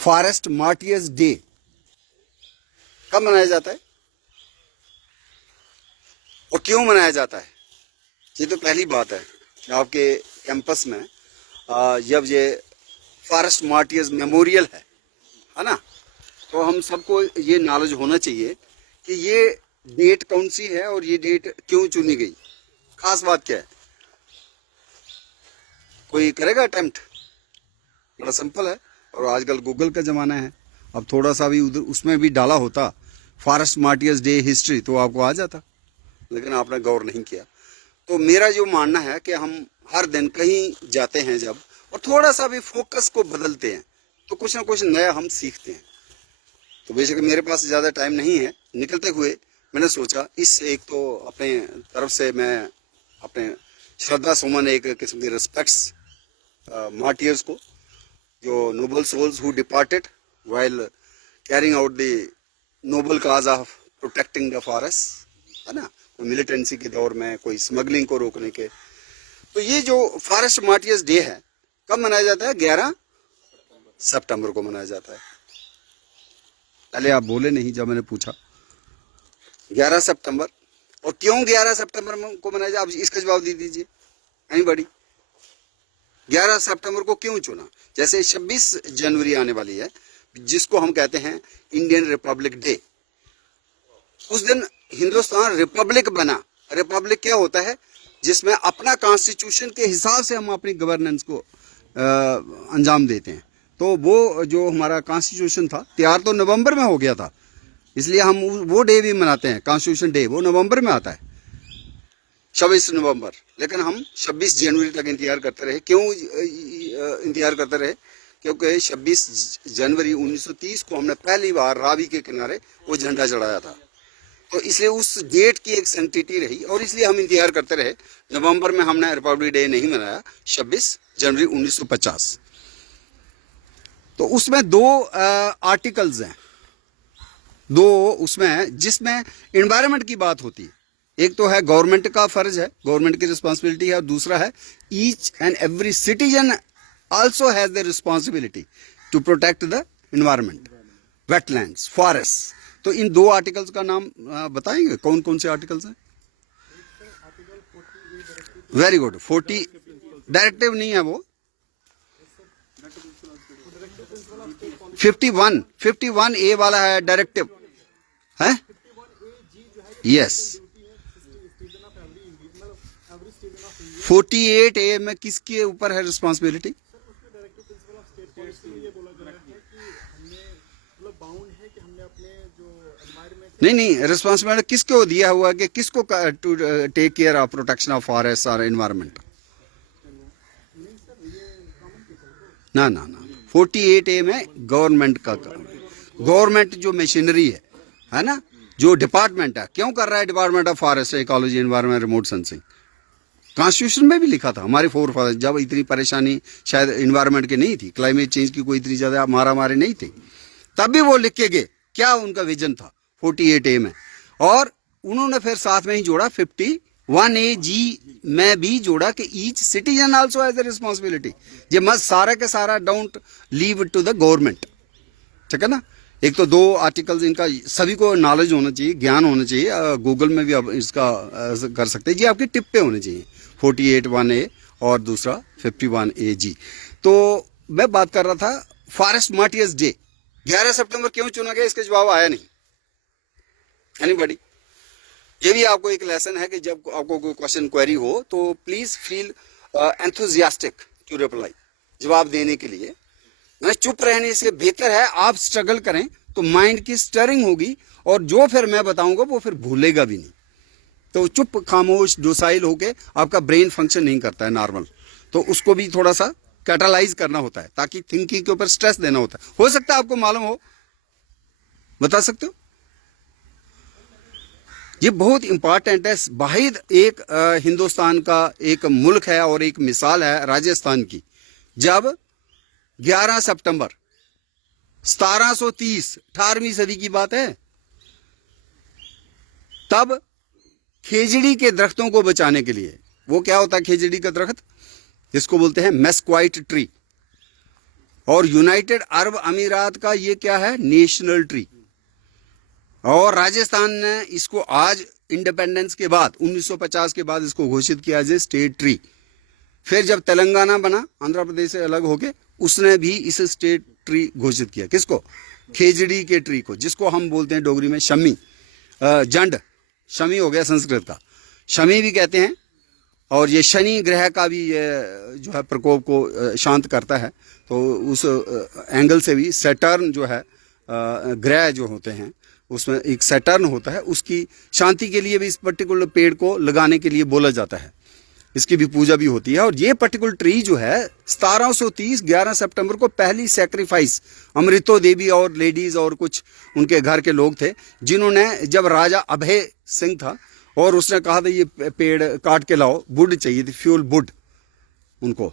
Forest martyrs day कब मनाया जाता है और क्यों मनाया जाता है? ये तो पहली बात है कि आपके कैंपस में जब ये फॉरेस्ट मार्टियर्स मेमोरियल है ना, तो हम सबको ये नॉलेज होना चाहिए कि ये डेट कौन सी है और ये डेट क्यों चुनी गई, खास बात क्या है। कोई करेगा अटेम्प्ट? बड़ा सिंपल है, और आजकल गूगल का ज़माना है। अब थोड़ा सा भी उधर उसमें भी डाला होता फॉरेस्ट मार्टियर्स डे हिस्ट्री तो आपको आ जाता, लेकिन आपने गौर नहीं किया। तो मेरा जो मानना है कि हम हर दिन कहीं जाते हैं जब, और थोड़ा सा भी फोकस को बदलते हैं तो कुछ ना कुछ नया हम सीखते हैं। तो बेशक मेरे पास ज़्यादा टाइम नहीं है, निकलते हुए मैंने सोचा इस एक तो अपने तरफ से मैं अपने श्रद्धा सुमन एक किस्म की रिस्पेक्ट्स मार्टियर्स को, जो noble souls who departed while carrying out the noble cause of protecting the forest, है ना, कोई मिलिटेंसी के दौर में, कोई स्मगलिंग को रोकने के। तो ये जो फॉरेस्ट मार्टियर्स डे है कब मनाया जाता है? 11 सितंबर को मनाया जाता है। पहले आप बोले नहीं जब मैंने पूछा। 11 सितंबर। और क्यों 11 सितंबर को मनाया जाए, अब इसका जवाब दे दीजिए एनीबॉडी। 11 सितंबर को क्यों चुना? जैसे 26 जनवरी आने वाली है, जिसको हम कहते हैं इंडियन रिपब्लिक डे। उस दिन हिंदुस्तान रिपब्लिक बना। रिपब्लिक क्या होता है? जिसमें अपना कॉन्स्टिट्यूशन के हिसाब से हम अपनी गवर्नेंस को अंजाम देते हैं। तो वो जो हमारा कॉन्स्टिट्यूशन था तैयार तो नवंबर में हो गया था, इसलिए हम वो डे भी मनाते हैं, कॉन्स्टिट्यूशन डे। वो नवंबर में आता है, 26 नवंबर। लेकिन हम 26 जनवरी तक इंतजार करते रहे। क्यों इंतजार करते रहे? क्योंकि 26 जनवरी 1930 को हमने पहली बार रावी के किनारे वो झंडा चढ़ाया था। तो इसलिए उस डेट की एक सेंटिटी रही, और इसलिए हम इंतजार करते रहे। नवंबर में हमने रिपब्लिक डे नहीं मनाया, 26 जनवरी 1950। तो उसमें दो आर्टिकल्स हैं, दो उसमें, जिसमें एनवायरनमेंट की बात होती है। एक तो है गवर्नमेंट का फर्ज है, गवर्नमेंट की रिस्पॉन्सिबिलिटी है, और दूसरा है each and every citizen also has the responsibility to protect the environment, wetlands, forests। तो इन दो आर्टिकल्स का नाम बताएंगे, कौन कौन से आर्टिकल्स हैं? Very good. 40 डायरेक्टिव नहीं है वो, 51 ए वाला है डायरेक्टिव, है? यस। 48 ए में किसके ऊपर है रिस्पॉन्सिबिलिटी? नहीं, रिस्पॉन्सिबिलिटी किसको दिया हुआ कि किसको to take care of protection of forest और एनवायरनमेंट? ना 48 ए में गवर्नमेंट का, गवर्नमेंट जो मशीनरी है ना, जो डिपार्टमेंट है, क्यों कर रहा है department of forest, ecology, environment, remote sensing? Constitution में भी लिखा था। हमारे फोर फादर, जब इतनी परेशानी शायद एनवायरनमेंट की नहीं थी, क्लाइमेट चेंज की कोई इतनी ज्यादा मारामारी नहीं थी, तब भी वो लिख के गए। क्या उनका विजन था 48 ए में? और उन्होंने फिर साथ में ही जोड़ा 51 ए जी में भी जोड़ा कि each citizen also has the responsibility. ये मस्ट सारा के सारा don't leave it to the government, ठीक है ना। एक तो दो आर्टिकल्स, इनका सभी को नॉलेज होना चाहिए, ज्ञान होना चाहिए। गूगल में भी आप इसका कर सकते हैं जी, आपकी टिप पे होने चाहिए 48 ए और दूसरा 51 ए जी। तो मैं बात कर रहा था फॉरेस्ट मार्टियर्स डे 11 सितंबर क्यों चुना गया, इसका जवाब आया नहीं एनीबॉडी। ये भी आपको एक लेसन है कि जब आपको कोई क्वेश्चन क्वेरी हो तो please feel enthusiastic to reply, जवाब देने के लिए। मैं चुप रहने से बेहतर है आप स्ट्रगल करें, तो माइंड की स्टरिंग होगी, और जो फिर मैं बताऊंगा वो फिर भूलेगा भी नहीं। तो चुप खामोश डोसाइल होके आपका ब्रेन फंक्शन नहीं करता है नॉर्मल, तो उसको भी थोड़ा सा कैटलाइज करना होता है, ताकि थिंकिंग के ऊपर स्ट्रेस देना होता है। हो सकता है आपको मालूम हो, बता सकते हो? ये बहुत इंपॉर्टेंट है। वाहिद एक हिंदुस्तान का एक मुल्क है और एक मिसाल है राजस्थान की। जब 11 सितंबर 1730, 18वीं सदी की बात है, तब खेजड़ी के दरख्तों को बचाने के लिए, वो क्या होता है खेजड़ी का दरख्त, जिसको बोलते हैं मेस्क्वाइट ट्री, और यूनाइटेड अरब अमीरात का ये क्या है, नेशनल ट्री। और राजस्थान ने इसको आज इंडिपेंडेंस के बाद 1950 के बाद इसको घोषित किया एज स्टेट ट्री। फिर जब तेलंगाना बना आंध्र प्रदेश से अलग होके, उसने भी इस स्टेट ट्री घोषित किया। किसको? खेजड़ी के ट्री को, जिसको हम बोलते हैं डोगरी में शमी, जंड, शमी हो गया संस्कृत का, शमी भी कहते हैं। और ये शनि ग्रह का भी ये जो है प्रकोप को शांत करता है, तो उस एंगल से भी सैटर्न जो है ग्रह जो होते हैं उसमें एक सैटर्न होता है, उसकी शांति के लिए भी इस पर्टिकुलर पेड़ को लगाने के लिए बोला जाता है, इसकी भी पूजा भी होती है। और ये पर्टिकुलर ट्री जो है 1730 11 सितंबर को पहली सैक्रिफाइस अमृतो देवी और लेडीज और कुछ उनके घर के लोग थे, जिन्होंने, जब राजा अभय सिंह था और उसने कहा था ये पेड़ काट के लाओ, वुड चाहिए थी, फ्यूल वुड, उनको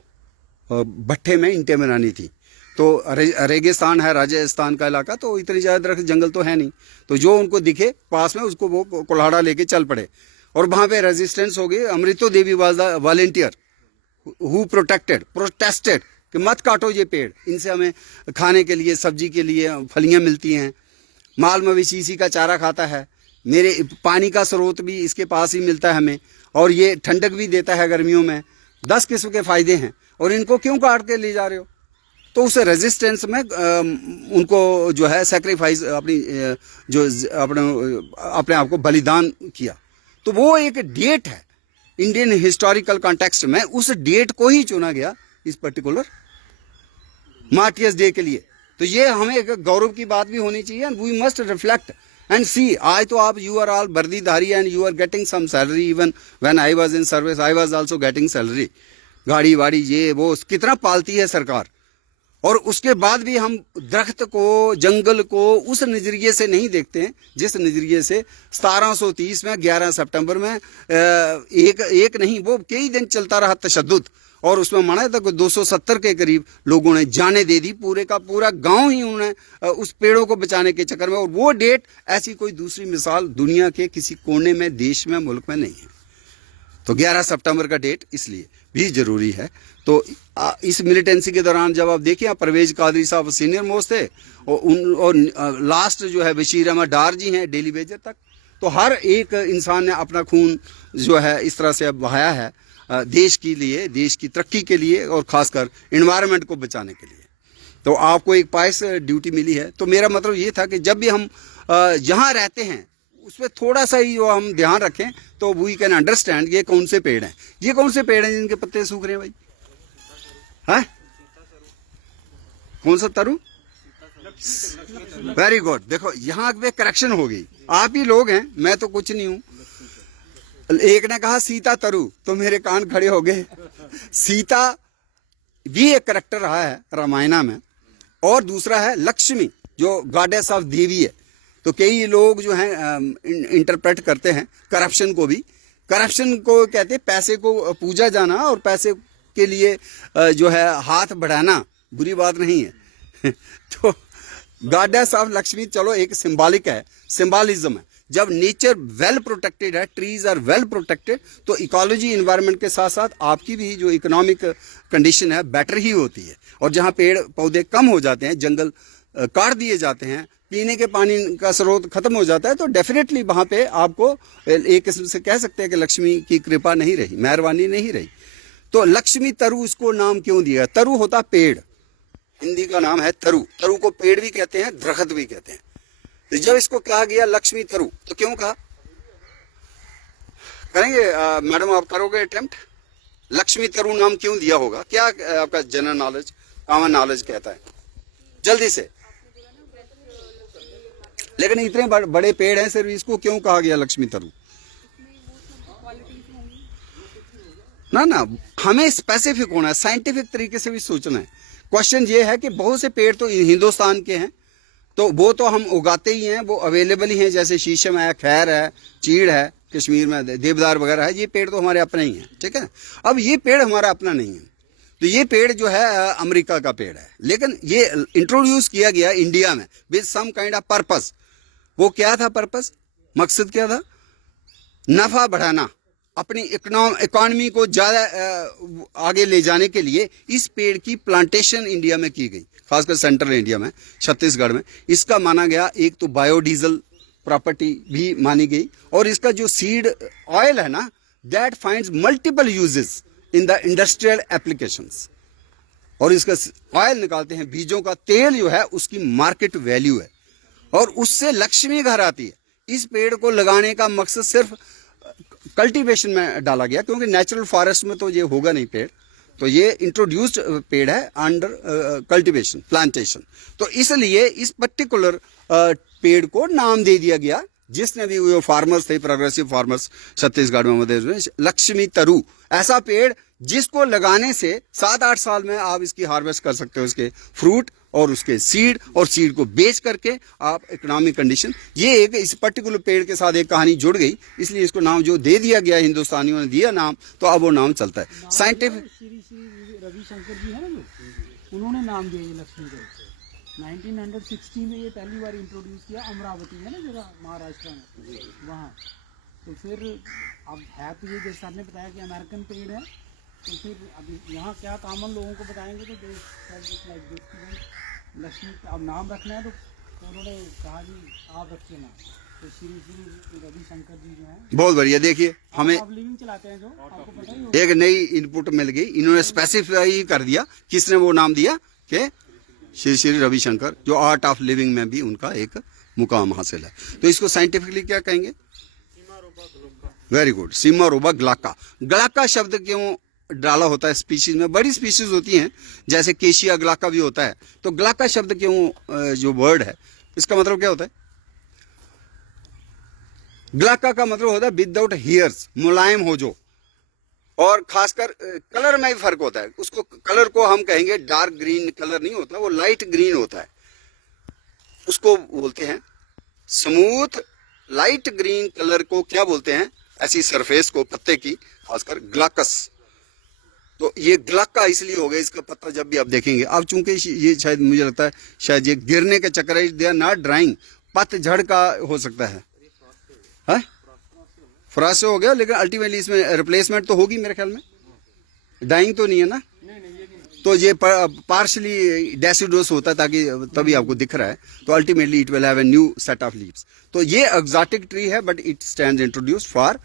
भट्ठे में ईंटें बनानी थी। तो रेगिस्तान है राजस्थान का इलाका, तो इतनी ज़्यादा दरख्त जंगल तो है नहीं, तो जो उनको दिखे पास में उसको वो कुल्हाड़ा लेके चल पड़े। और वहाँ पे रेजिस्टेंस हो गई। Amrita Devi was the volunteer who protested कि मत काटो ये पेड़, इनसे हमें खाने के लिए, सब्जी के लिए फलियाँ मिलती हैं, माल मवेशी इसी का चारा खाता है, मेरे पानी का स्रोत भी इसके पास ही मिलता है हमें, और ये ठंडक भी देता है गर्मियों में, 10 किस्म के फ़ायदे हैं, और इनको क्यों काट के ले जा रहे हो? तो उस रेजिस्टेंस में उनको जो है सेक्रीफाइस, अपनी जो अपने आप को बलिदान किया। तो वो एक डेट है इंडियन हिस्टोरिकल कॉन्टेक्स्ट में, उस डेट को ही चुना गया इस पर्टिकुलर मार्टियर्स डे के लिए। तो ये हमें एक गौरव की बात भी होनी चाहिए, and we must reflect and see. आज तो आप, यू आर ऑल वर्दीधारी and you are getting some salary, even when I was in service I was also getting salary. गाड़ी वाड़ी ये वो कितना पालती है सरकार, और उसके बाद भी हम दरख्त को, जंगल को उस नज़रिए से नहीं देखते हैं जिस नज़रिए से 1730 में 11 सितंबर में एक नहीं, वो कई दिन चलता रहा तशद्दुद, और उसमें माना था कि 270 के करीब लोगों ने जाने दे दी, पूरे का पूरा गांव ही उन्होंने उस पेड़ों को बचाने के चक्कर में। और वो डेट, ऐसी कोई दूसरी मिसाल दुनिया के किसी कोने में, देश में, मुल्क में नहीं है। तो 11 सितंबर का डेट इसलिए भी जरूरी है। तो इस मिलिटेंसी के दौरान जब आप देखिए, परवेज कादरी साहब सीनियर मोस्ट थे, और लास्ट जो है बशीर अहमद डार जी हैं डेली वेजर तक। तो हर एक इंसान ने अपना खून जो है इस तरह से बहाया है देश के लिए, देश की तरक्की के लिए, और ख़ासकर इन्वायरमेंट को बचाने के लिए। तो आपको एक पायस ड्यूटी मिली है। तो मेरा मतलब ये था कि जब भी हम जहाँ रहते हैं उसमें थोड़ा सा ही जो हम ध्यान रखें, तो वी कैन अंडरस्टैंड ये कौन से पेड़ हैं, ये कौन से पेड़ हैं जिनके पत्ते सूख रहे हैं भाई, है? कौन सा तरु? Very good. देखो यहाँ पे करेक्शन हो गई, आप ही लोग हैं, मैं तो कुछ नहीं हूं। एक ने कहा सीता तरु, तो मेरे कान खड़े हो गए। सीता भी एक करेक्टर रहा है रामायणा में, और दूसरा है लक्ष्मी जो गॉडेस ऑफ देवी है। तो कई लोग जो हैं इंटरप्रेट करते हैं करप्शन को भी, करप्शन को कहते हैं पैसे को पूजा जाना, और पैसे के लिए जो है हाथ बढ़ाना बुरी बात नहीं है। तो गॉडेस ऑफ लक्ष्मी, चलो एक सिंबॉलिक है, सिंबॉलिज्म है। जब नेचर वेल प्रोटेक्टेड है, ट्रीज आर वेल प्रोटेक्टेड, तो इकोलॉजी, इन्वायरमेंट के साथ साथ आपकी भी जो इकोनॉमिक कंडीशन है बेटर ही होती है। और जहाँ पेड़ पौधे कम हो जाते हैं, जंगल काट दिए जाते हैं, पीने के पानी का स्रोत खत्म हो जाता है, तो डेफिनेटली वहाँ पे आपको एक किस्म से कह सकते हैं कि लक्ष्मी की कृपा नहीं रही, मेहरबानी नहीं रही। तो लक्ष्मी तरु इसको नाम क्यों दिया? तरु होता पेड़, हिंदी का नाम है तरु। तरु को पेड़ भी कहते हैं, दरख्त भी कहते हैं। तो जब इसको कहा गया लक्ष्मी तरु, तो क्यों कहा? करेंगे मैडम, आप करोगे अटेम्प्ट? लक्ष्मी तरु नाम क्यों दिया होगा? क्या आपका जनरल नॉलेज, कॉमन नॉलेज कहता है? जल्दी से। लेकिन इतने बड़े पेड़ हैं, सिर्फ इसको क्यों कहा गया लक्ष्मी तरु? ना, हमें स्पेसिफिक होना है, साइंटिफिक तरीके से भी सोचना है। क्वेश्चन ये है कि बहुत से पेड़ तो हिंदुस्तान के हैं, तो वो तो हम उगाते ही हैं, वो अवेलेबल ही हैं, जैसे शीशम है, खैर है, चीड़ है, कश्मीर में देवदार वगैरह है, ये पेड़ तो हमारे अपने ही हैं, ठीक है। अब ये पेड़ हमारा अपना नहीं है, तो ये पेड़ जो है अमेरिका का पेड़ है, लेकिन ये इंट्रोड्यूस किया गया इंडिया में with some kind of purpose. वो क्या था पर्पस, मकसद क्या था? नफा बढ़ाना, अपनी इकोनॉमी को ज़्यादा आगे ले जाने के लिए इस पेड़ की प्लांटेशन इंडिया में की गई। खासकर सेंट्रल इंडिया में, छत्तीसगढ़ में। इसका माना गया एक तो बायोडीजल प्रॉपर्टी भी मानी गई, और इसका जो सीड ऑयल है ना, that finds multiple uses in the industrial applications. और इसका ऑयल निकालते हैं, बीजों का तेल जो है उसकी मार्केट वैल्यू है, और उससे लक्ष्मी घर आती है। इस पेड़ को लगाने का मकसद सिर्फ कल्टीवेशन में डाला गया, क्योंकि नेचुरल फॉरेस्ट में तो ये होगा नहीं पेड़, तो ये इंट्रोड्यूस्ड पेड़ है अंडर कल्टीवेशन, प्लांटेशन। तो इसलिए इस पर्टिकुलर पेड़ को नाम दे दिया गया, जिसने भी वो फार्मर्स थे, प्रोग्रेसिव फार्मर्स छत्तीसगढ़ में मध्य प्रदेश, लक्ष्मी तरु, ऐसा पेड़ जिसको लगाने से 7-8 साल में आप इसकी हार्वेस्ट कर सकते हो, उसके फ्रूट और उसके सीड, और सीड को बेच करके आप इकोनॉमिक कंडीशन। ये एक इस पर्टिकुलर पेड़ के साथ एक कहानी जुड़ गई, इसलिए इसको नाम जो दे दिया गया, हिंदुस्तानियों ने दिया नाम, तो अब वो नाम चलता है। साइंटिफिक श्री रविशंकर जी है ना, जो उन्होंने नाम दिया ये लक्ष्मी को। 1960 में ये पहली बार इंट्रोड्यूस किया, अमरावती है ना जगह, महाराष्ट्र में, वहाँ। तो फिर अब है तो ये, जैसे सर ने बताया कि अमेरिकन पेड़ है, तो फिर अभी यहाँ क्या कॉमन लोगों को बताएंगे, तो लक्ष्मी अब नाम रखना है, तो उन्होंने कहा जी आप रखिए नाम, तो श्री श्री रविशंकर जी जो है। बहुत बढ़िया। देखिए हमें आप लिविंग चलाते हैं, जो आपको पता ही होगा। एक नई इनपुट मिल गई, इन्होंने स्पेसिफाई कर दिया, किसने वो नाम दिया कि श्री श्री रविशंकर, जो आर्ट ऑफ लिविंग में भी उनका एक मुकाम हासिल है। तो इसको साइंटिफिकली क्या कहेंगे? Very good, सीमारोबा ग्लाका। ग्लाका शब्द क्यों डाला होता है स्पीशीज में? बड़ी स्पीशीज होती हैं, जैसे केशिया ग्लाका भी होता है, तो ग्लाका शब्द क्यों जो वर्ड है, इसका मतलब क्या होता है? ग्लाका का मतलब होता है विदाउट हेयर्स, मुलायम हो जो, और खासकर कलर में भी फर्क होता है। उसको कलर को हम कहेंगे डार्क ग्रीन कलर नहीं होता, वो लाइट ग्रीन होता है, उसको बोलते हैं स्मूथ लाइट ग्रीन कलर को क्या बोलते हैं? ऐसी सरफेस को पत्ते की, खासकर ग्लाकस। तो ये ग्लाका इसलिए हो गया, इसका पत्ता जब भी आप देखेंगे, अब चूंकि ये शायद मुझे लगता है शायद ये गिरने के चक्कर है, दे आर नॉट ड्राइंग, पतझड़ का हो सकता है, फ्रॉस्ट से हो गया, लेकिन अल्टीमेटली इसमें रिप्लेसमेंट तो होगी मेरे ख्याल में, डाइंग तो नहीं है ना। तो ये पार्शली डेसिडोस होता है, ताकि तभी आपको दिख रहा है, तो ultimately it will have a new set of leaves. तो ये एक्सोटिक ट्री है, but it stands introduced for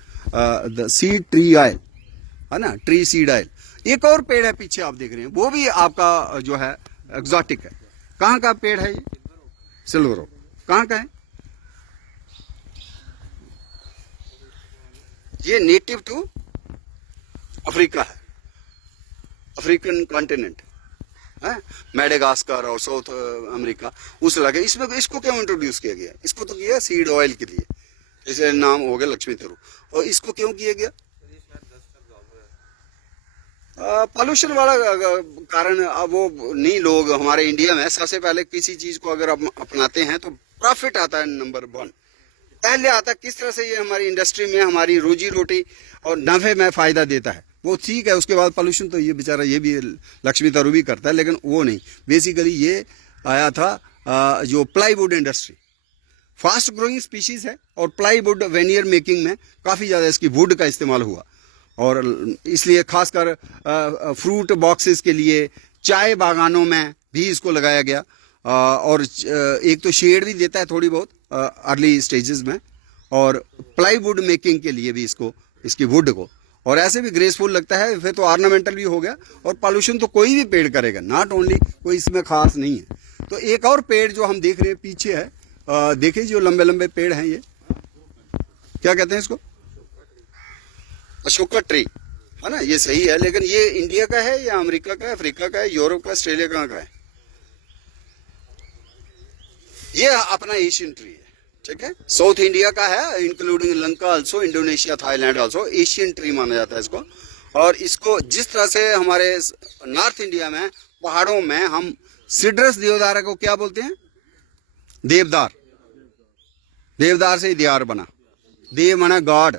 the seed tree oil, है ना, ट्री सीड ऑयल। एक और पेड़ है पीछे आप देख रहे हैं, वो भी आपका जो है एक्सोटिक है। कहाँ का पेड़ है ये? Silver oak. कहाँ का है ये? नेटिव टू अफ्रीका है, अफ्रीकन कॉन्टिनेंट है, मेडागास्कर और साउथ अमेरिका, उस इलाके। इसमें इसको क्यों इंट्रोड्यूस किया गया? इसको तो किया सीड ऑयल के लिए, इसे नाम हो गया लक्ष्मी तरु। और इसको क्यों किया गया? पॉल्यूशन वाला कारण। अब वो नहीं, लोग हमारे इंडिया में सबसे पहले किसी चीज को अगर अपनाते हैं तो प्रॉफिट आता है नंबर 1, पहले आता है किस तरह से ये हमारी इंडस्ट्री में हमारी रोजी रोटी और नफे में फायदा देता है, वो ठीक है। उसके बाद पॉल्यूशन तो ये बेचारा ये भी लक्ष्मी तरु भी करता है, लेकिन वो नहीं। बेसिकली ये आया था जो plywood industry, fast growing species है, और प्लाईवुड वेनियर मेकिंग में काफ़ी ज़्यादा इसकी वुड का इस्तेमाल हुआ, और इसलिए खासकर फ्रूट बॉक्सेस के लिए, चाय बागानों में भी इसको लगाया गया। और एक तो शेड भी देता है थोड़ी बहुत अर्ली स्टेजेस में, और प्लाईवुड मेकिंग के लिए भी इसको, इसकी वुड को, और ऐसे भी ग्रेसफुल लगता है, फिर तो ऑर्नामेंटल भी हो गया। और पॉल्यूशन तो कोई भी पेड़ करेगा, नॉट ओनली कोई इसमें खास नहीं है। तो एक और पेड़ जो हम देख रहे हैं पीछे है, देखिए जो लंबे लंबे पेड़ हैं, ये क्या कहते हैं इसको? अशोका ट्री, है ना, ये सही है। लेकिन ये इंडिया का है या अमेरिका का है, अफ्रीका का है, यूरोप का, ऑस्ट्रेलिया कहाँ का है? ये अपना एशियन ट्री है, ठीक है। साउथ इंडिया का है, including Lanka also, Indonesia, Thailand also, Asian tree माना जाता है इसको। और इसको जिस तरह से हमारे नॉर्थ इंडिया में पहाड़ों में हम सिड्रस देवदार को क्या बोलते हैं? देवदार। देवदार से दियार बना, देव माना गॉड,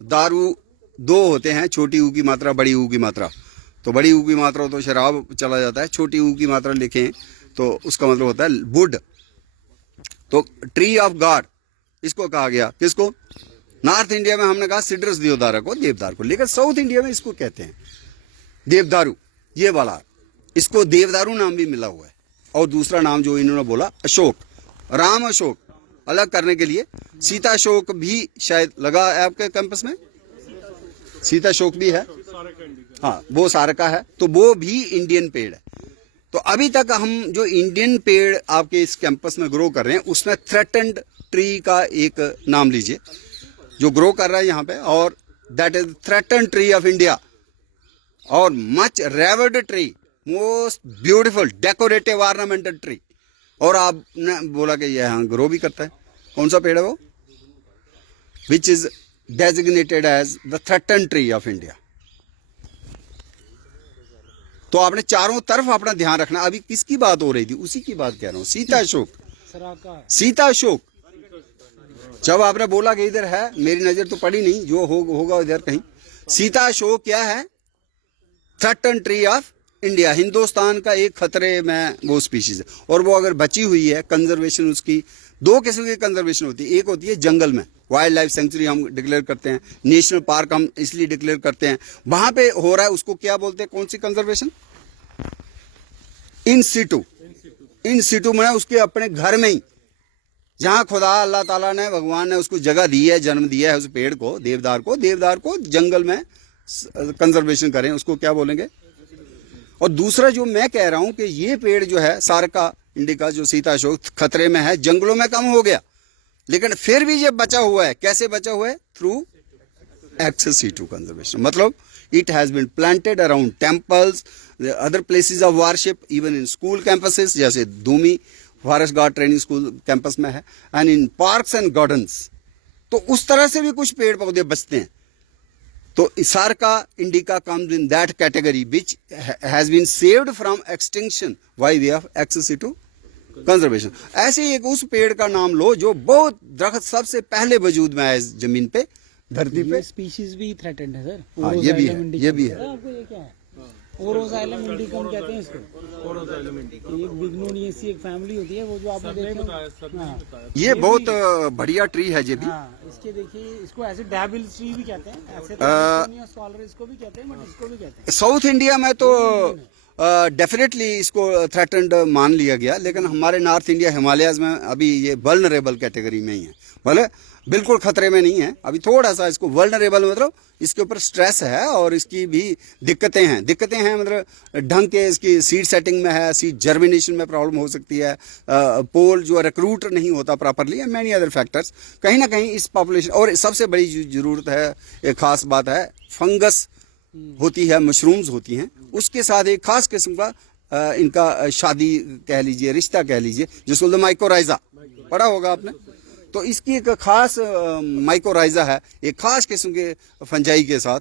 दारू दो होते हैं, छोटी ऊ की मात्रा, बड़ी ऊ की मात्रा। तो बड़ी ऊ की मात्रा तो शराब चला जाता है, छोटी ऊ की मात्रा लिखें तो उसका मतलब होता है वुड। तो ट्री ऑफ गॉड इसको कहा गया, किसको? नॉर्थ इंडिया में हमने कहा सिड्रस देवदार को, देवदार को, लेकिन साउथ इंडिया में इसको कहते हैं देवदारू, ये वाला, इसको देवदारू नाम भी मिला हुआ है। और दूसरा नाम जो इन्होंने बोला अशोक, राम अशोक अलग करने के लिए। सीता अशोक भी शायद लगा है आपके कैंपस में, सीता अशोक भी है, हाँ वो सारा का है, तो वो भी इंडियन पेड़ है। तो अभी तक हम जो इंडियन पेड़ आपके इस कैंपस में ग्रो कर रहे हैं उसमें थ्रेटेंड ट्री का एक नाम लीजिए जो ग्रो कर रहा है यहाँ पे, और that is threatened tree of India, और much revered tree, most beautiful decorative ornamental tree. और आपने बोला कि ये यहाँ ग्रो भी करता है, कौन सा पेड़ है वो, which is designated as the threatened tree of India. तो आपने चारों तरफ अपना ध्यान रखना। अभी किसकी बात हो रही थी, उसी की बात कह रहा हूँ, सीता अशोक, सीता अशोक। जब आपने बोला कि इधर है, मेरी नजर तो पड़ी नहीं, जो होगा इधर कहीं। सीता अशोक क्या है, threatened tree of India, Hindustan का एक खतरे में वो स्पीशीज है। और वो अगर बची हुई है, कंजर्वेशन उसकी दो किस्म की कंजर्वेशन होती है। एक होती है जंगल में, वाइल्ड लाइफ सेंचुरी हम डिक्लेयर करते हैं, नेशनल पार्क हम इसलिए डिक्लेयर करते हैं, वहां पे हो रहा है, उसको क्या बोलते हैं, कौन सी कंजर्वेशन, इन सिटू। इन सिटू में उसके अपने घर में ही, जहां खुदा अल्लाह ताला ने, भगवान ने उसको जगह दी है, जन्म दिया है उस पेड़ को, देवदार को जंगल में कंजर्वेशन करें, उसको क्या बोलेंगे। और दूसरा जो मैं कह रहा हूं कि ये पेड़ जो है सारका इंडिका, जो सीता अशोक खतरे में है, जंगलों में कम हो गया, लेकिन फिर भी ये बचा हुआ है। कैसे बचा हुआ है, थ्रू एक्सेस सिटू कंजर्वेशन। मतलब it has been planted around temples, the other places of worship, even in school campuses, जैसे Dhumi forest guard training school campus में है, and in parks and gardens. तो उस तरह से भी कुछ पेड़ पौधे बचते हैं। तो सारका indica comes in that category which has been saved from extinction by way of access to conservation। ऐसे ही एक उस पेड़ का नाम लो जो बहुत दरख्त सबसे पहले वजूद में आए इस जमीन पे, धरती पे। स्पीशीज भी थ्रेटेंड है सर। हाँ, ये भी है, ये भी है। आपको ये क्या है, ओरोजाइलम इंडिकम कहते हैं इसको। ओरोजाइलम इंडिकम एक बिग्नोनिएसी एक फैमिली होती है, वो जो आपने देखा, हाँ, ये बहुत बढ़िया ट्री है ये भी। हाँ, इसके देखिए, इसको ऐसे डैबिल ट्री भी कहते हैं, ऐसे तो स्कॉलर इसको भी कहते हैं, बट इसको भी कहते हैं। साउथ इंडिया में तो डेफिनेटली इसको थ्रेटेंड मान लिया गया, लेकिन हमारे नॉर्थ इंडिया हिमालयाज में अभी ये वल्नरेबल कैटेगरी में ही है, भले बिल्कुल खतरे में नहीं है, अभी थोड़ा सा इसको वल्नरेबल, मतलब इसके ऊपर स्ट्रेस है और इसकी भी दिक्कतें हैं, मतलब ढंग के इसकी सीड सेटिंग में है, सीड जर्मिनेशन में प्रॉब्लम हो सकती है, पोल जो रिक्रूट नहीं होता properly, and many other factors. कहीं ना कहीं इस पॉपुलेशन, और सबसे बड़ी जरूरत है, एक खास बात है, फंगस होती है, मशरूम्स होती हैं, उसके साथ एक खास किस्म का इनका शादी कह लीजिए, रिश्ता कह लीजिए, जिसको बोलते माइकोराइजा, पढ़ा होगा आपने। तो इसकी एक खास माइकोराइजा है, एक खास किस्म के फंजाई के साथ,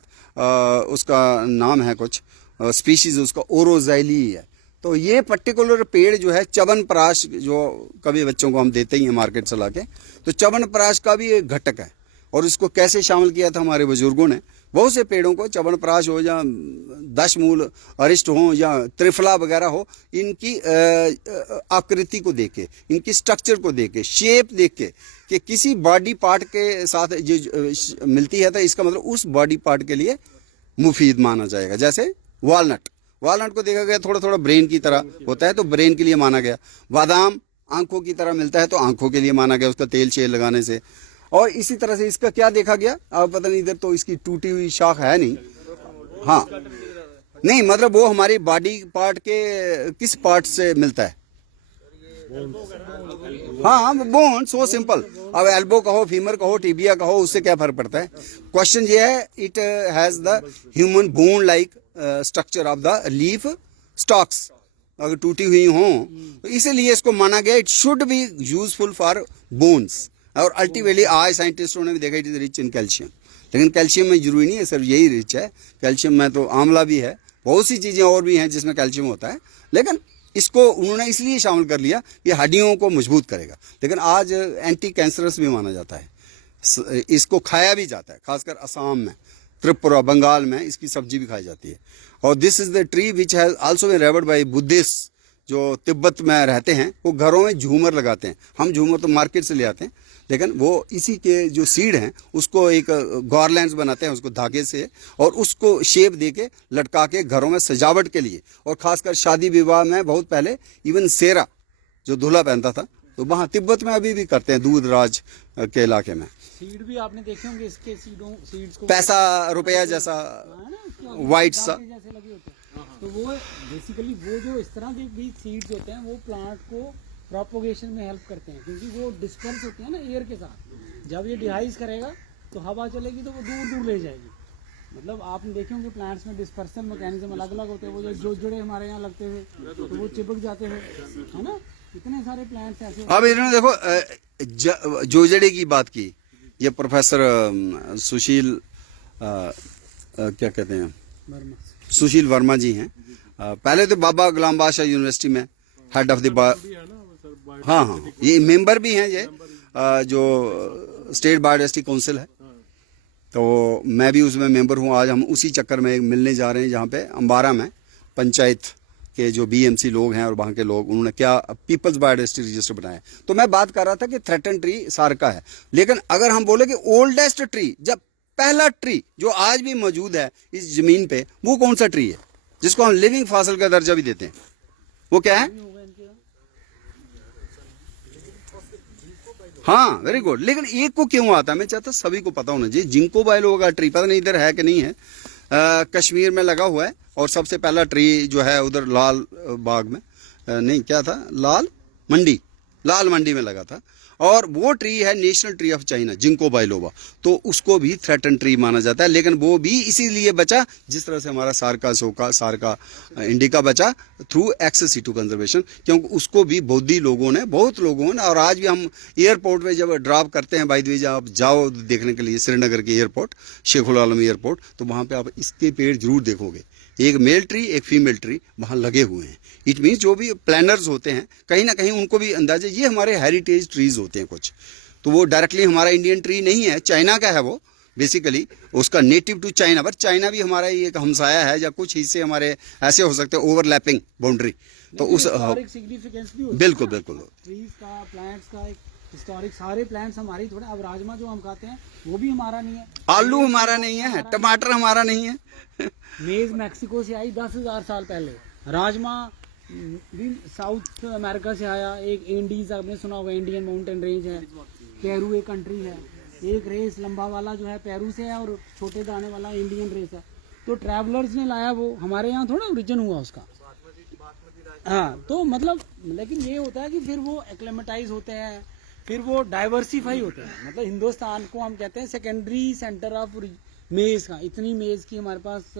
उसका नाम है कुछ स्पीशीज, उसका ओरोजाइली है। तो ये पर्टिकुलर पेड़ जो है, च्यवनप्राश, जो कभी बच्चों को हम देते ही हैं मार्केट से लाके, तो च्यवनप्राश का भी एक घटक है। और इसको कैसे शामिल किया था हमारे बुजुर्गों ने, बहुत से पेड़ों को, च्यवनप्राश हो या दशमूल अरिष्ट हो या त्रिफला वगैरह हो, इनकी आकृति को देखे, इनकी स्ट्रक्चर को देखे, शेप देख के, कि किसी बॉडी पार्ट के साथ जो मिलती है, तो इसका मतलब उस बॉडी पार्ट के लिए मुफीद माना जाएगा। जैसे वालनट को देखा गया थोड़ा थोड़ा ब्रेन की तरह होता है, तो ब्रेन के लिए माना गया। बादाम आंखों की तरह मिलता है, तो आंखों के लिए माना गया, उसका तेल शेल लगाने से। और इसी तरह से इसका क्या देखा गया, अब पता नहीं, इधर तो इसकी टूटी हुई शाख है नहीं, हाँ नहीं, मतलब वो हमारी बॉडी पार्ट के किस पार्ट से मिलता है, हाँ बोन, सो सिंपल। अब एल्बो कहो, फीमर कहो, टिबिया कहो, उससे क्या फर्क पड़ता है। क्वेश्चन ये है, it has the human bone like structure of the leaf stocks, अगर टूटी हुई हो तो इसीलिए इसको माना गया, it should be useful for bones. और अल्टीमेटली आज साइंटिस्टों ने भी देखा, it is rich in calcium, लेकिन कैल्शियम में जरूरी नहीं है सिर्फ यही रिच है, कैल्शियम में तो आंवला भी है, बहुत सी चीज़ें और भी हैं जिसमें कैल्शियम होता है, लेकिन इसको उन्होंने इसलिए शामिल कर लिया कि हड्डियों को मजबूत करेगा। लेकिन आज एंटी कैंसरस भी माना जाता है, इसको खाया भी जाता है, खासकर असम में, त्रिपुरा, बंगाल में इसकी सब्जी भी खाई जाती है। और this is the tree which has also been revered by Buddhist, जो तिब्बत में रहते हैं वो घरों में झूमर लगाते हैं। हम झूमर तो मार्केट से ले आते हैं, लेकिन वो इसी के जो सीड हैं उसको एक गार्लैंड्स बनाते हैं उसको धागे से, और उसको शेप दे के लटका के घरों में सजावट के लिए, और खासकर शादी विवाह में बहुत पहले इवन सेरा जो दूल्हा पहनता था, तो वहाँ तिब्बत में अभी भी करते हैं, दूध राज के इलाके में। सीड भी आपने देखे होंगे, इसके सीड्स को पैसा रुपया जैसा है ना, वाइट सा, जैसे लगे होते हैं। तो वो बेसिकली वो जो इस तरह के भी सीड्स होते हैं वो प्लांट को प्रोपोगेशन में हेल्प करते हैं, क्योंकि वो डिस्पर्स होते हैं ना एयर के साथ। जब ये डिहाइज करेगा तो हवा चलेगी तो वो दूर दूर ले जाएगी। मतलब आपने देखे होंगे प्लांट्स में डिस्पर्सल मैकेनिज्म अलग अलग होते हैं। वो जो जोड़े हमारे यहाँ लगते हुए तो वो चिपक जाते हैं, है ना। इतने सारे प्लांट्स ऐसे। अब इन्होंने देखो जोजड़े की बात की, ये प्रोफेसर सुशील क्या कहते हैं, सुशील वर्मा जी हैं। पहले तो बाबा गुलाम बादशाह यूनिवर्सिटी में हेड ऑफ द, हाँ हाँ, ये मेंबर भी हैं, ये जो स्टेट बायोडाइवर्सिटी काउंसिल है, तो मैं भी उसमें मेंबर हूँ। आज हम उसी चक्कर में मिलने जा रहे हैं जहाँ पे अम्बारा में पंचायत के जो बीएमसी लोग हैं और वहाँ के लोग, उन्होंने क्या पीपल्स बायोडाइवर्सिटी रजिस्टर बनाया। तो मैं बात कर रहा था कि थ्रेटन ट्री सारका है, लेकिन अगर हम बोले कि ओल्डेस्ट ट्री, जब पहला ट्री जो आज भी मौजूद है इस जमीन पे, वो कौन सा ट्री है जिसको हम लिविंग फासिल का दर्जा भी देते हैं, वो क्या है? हाँ, वेरी गुड। लेकिन एक को क्यों आता है, मैं चाहता सभी को पता होना चाहिए। जिंको बायलो का ट्री, पता नहीं इधर है कि नहीं है, कश्मीर में लगा हुआ है, और सबसे पहला ट्री जो है उधर लाल बाग में, नहीं क्या था, लाल मंडी में लगा था, और वो ट्री है national tree of China, ginkgo biloba. तो उसको भी थ्रेटन ट्री माना जाता है, लेकिन वो भी इसीलिए बचा जिस तरह से हमारा सारका इंडिका बचा, थ्रू एक्सेस टू कंजर्वेशन, क्योंकि उसको भी बहुत लोगों ने, और आज भी हम एयरपोर्ट पे जब ड्रॉप करते हैं, बाय द वे आप जाओ देखने के लिए श्रीनगर के एयरपोर्ट, शेखुल आलम एयरपोर्ट, तो वहाँ पे आप इसके पेड़ जरूर देखोगे, एक मेल ट्री एक फीमेल ट्री वहाँ लगे हुए हैं। इट मीन्स जो भी प्लानर्स होते हैं कहीं ना कहीं उनको भी अंदाजा, ये हमारे हेरिटेज ट्रीज होते हैं कुछ, तो वो डायरेक्टली हमारा इंडियन ट्री नहीं है, चाइना का है वो, बेसिकली उसका नेटिव टू चाइना, पर चाइना भी हमारा एक हमसाया है, या कुछ हिस्से हमारे ऐसे हो सकते हैं ओवरलैपिंग बाउंड्री, तो उस सिग्निफिकेंस भी बिल्कुल ट्रीज का, प्लांट्स का एक हिस्टोरिक, सारे प्लांट्स हमारी थोड़े। अब राजमा जो हम खाते हैं वो भी हमारा नहीं है, आलू हमारा नहीं है, टमाटर हमारा नहीं है। मेज मैक्सिको से आई 10,000 साल पहले, राजमा भी साउथ अमेरिका से आया, एक इंडीज आपने सुना होगा, इंडियन माउंटेन रेंज है, पेरू एक कंट्री है, एक रेस लंबा वाला जो है पेरू से है, और छोटे दाने वाला इंडियन रेस है। तो ट्रैवलर्स ने लाया, वो हमारे यहाँ थोड़ा ओरिजिन हुआ उसका। हाँ, तो मतलब लेकिन ये होता है कि फिर वो एक्लेमेटाइज होते हैं, फिर वो डाइवर्सिफाई होते हैं। मतलब हिंदुस्तान को हम कहते हैं सेकेंडरी सेंटर ऑफ मेज का, इतनी मेज की हमारे पास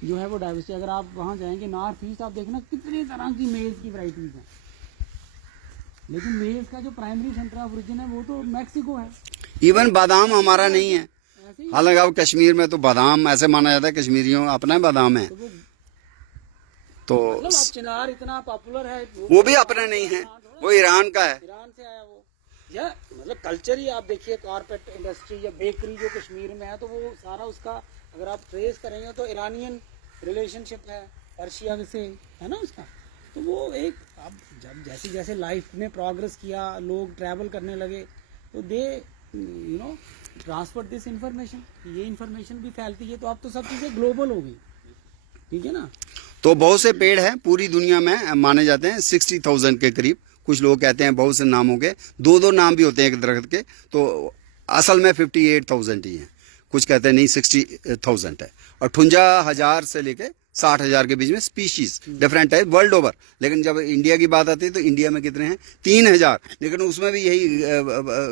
जो है वो डाइवर्सिटी। अगर आप वहाँ जाएंगे नॉर्थ ईस्ट, आप देखना कितने तरह की मेज की वैरायटीज हैं, लेकिन मेज का जो प्राइमरी सेंटर ऑफ ओरिजिन है वो तो मैक्सिको है। इवन बादाम हमारा नहीं है, हालांकि अब कश्मीर में तो बादाम ऐसे माना जाता है, कश्मीरियों अपना बादाम है, तो मतलब अब चिनार इतना पॉपुलर है, वो भी अपना नहीं है, वो ईरान का है, ईरान से आया वो। या मतलब कल्चर ही आप देखिए, कारपेट इंडस्ट्री या बेकरी जो कश्मीर में है, तो वो सारा उसका अगर आप ट्रेस करेंगे तो ईरानियन रिलेशनशिप है पर्शिया से, है ना उसका। तो वो एक, अब जब जैसे जैसे लाइफ में प्रोग्रेस किया, लोग ट्रैवल करने लगे, तो दे ट्रांसफर दिस इंफॉर्मेशन, ये इंफॉर्मेशन भी फैलती है, तो अब तो सब चीज़ें ग्लोबल हो गई, ठीक है ना। तो बहुत से पेड़ हैं पूरी दुनिया में, माने जाते हैं 60,000 के करीब। कुछ लोग कहते हैं बहुत से नामों के, दो नाम भी होते हैं एक दरख्त के, तो असल में 58,000 ही हैं। कुछ कहते हैं नहीं 60,000 है, और 58,000 से लेके 60,000 के बीच में species different type world over. लेकिन जब इंडिया की बात आती है तो इंडिया में कितने हैं, 3,000। लेकिन उसमें भी यही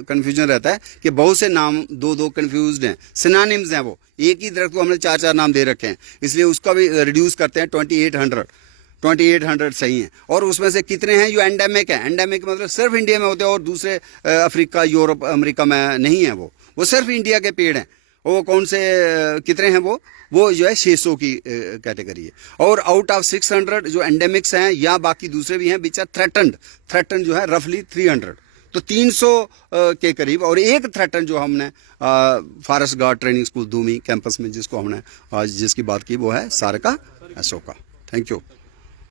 कंफ्यूजन रहता है कि बहुत से नाम दो कंफ्यूज्ड हैं, सिनोनिम्स हैं, वो एक ही दरख्त को हमने 4 नाम दे रखे हैं, इसलिए उसका भी रिड्यूस करते हैं। 2800 सही हैं, और उसमें से कितने हैं जो एंडेमिक है। एंडेमिक मतलब सिर्फ इंडिया में होते हैं और दूसरे अफ्रीका, यूरोप, अमेरिका में नहीं है, वो सिर्फ इंडिया के पेड़ हैं। वो कौन से कितने हैं, वो जो है 600 की कैटेगरी है। और आउट ऑफ 600 जो एंडेमिक्स हैं या बाकी दूसरे भी हैं, विच आर थ्रेटन्ड जो है रफली 300, तो 300 के करीब। और एक थ्रेटन जो हमने forest guard training school Dhumi campus में जिसको हमने आज जिसकी बात की, वो है सारका अशोका। Thank you.